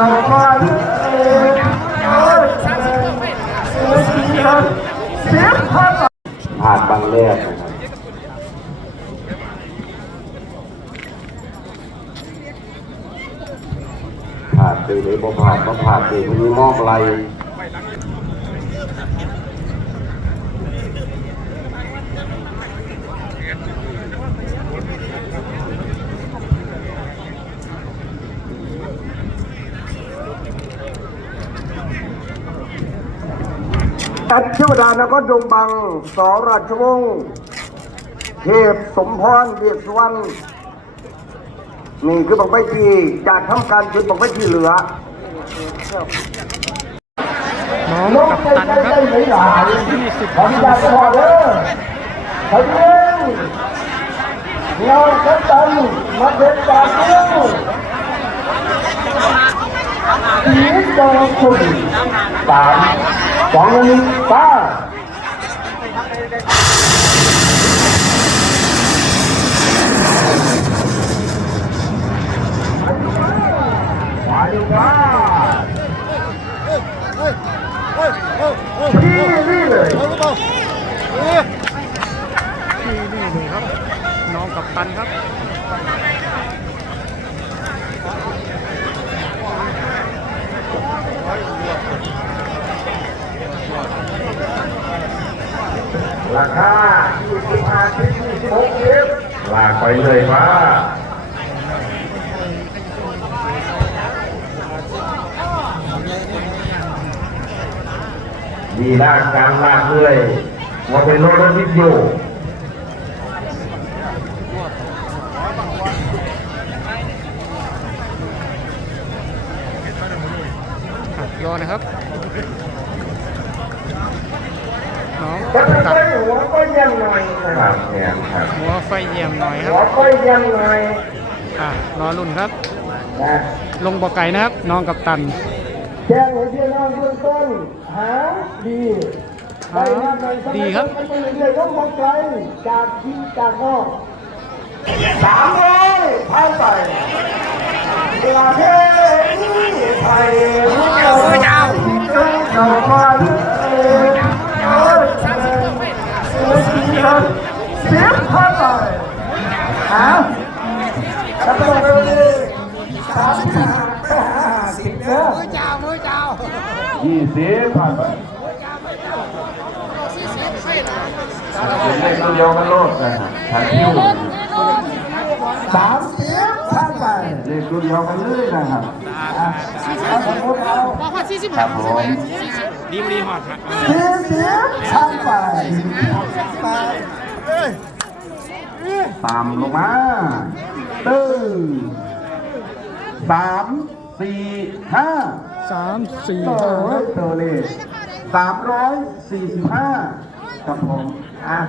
ผ่านบางแรกนะครับผ่านไปเลยบ่ผ่านก็ผ่านไปวันนี้มอกไร ตัดเทวดานครดงบัง สราชวงศ์เทพสมพรเดียสวรรณนี่คือบังไฟที่จะทำการจุดบังไฟทีเหลือน้องลงกับใจตันใจครับใจหลายยี่สิบขออนุญาตพอเด้อขอเพียงเงาคัดตันมาเป็นปากเลี้ยวสีจอคุณสาม สองหนึ่งป้าไปว่าพี่นี่เลยนี่นี่เลยครับ น้องกับตันครับ ราคา25ถึง26เอฟลากไปเลยว่าดีลากกางลากเลยว่าเป็นรถรถวิทยุอ่รอนะครับ น้องแต่กับไม่ตัใช่นหัวก็ยังหน่อยนะครับเนี่ยครับหัวไฟเยี่ยมหน่อยคหัรัวบก็ยังหน่อยอะรอรุ่นครับนะลงบ่อไก่นะครับ น้องกับตันแจ้งให้พี่น้องเบื้องต้นหาดีหาดีครับไปเรื่อยๆต้องมองไกลจากที่จากนอกสามร้อยผ่านไปเวลาเท่ไทย สียงผ่านไปฮะแล้วก็เลยสามสิบห้าสิบเด้อยี่สิบผ่านไปเป็นเลขตัวเดียวกันโลดนะทันคิวสามสิบผ่านไปเลขตัวเดียวกันเลยนะครับอะเอาสมมติเอาบอกว่าสี่สิบครับผมดีมดีฮอดครับสี่สิบผ่านไป ตามลงมาตึ้งสามสี่ห้าสามสี่โอ้ห้ายตัวเลขสามร้อยสี่สิบห้าครับผมอะ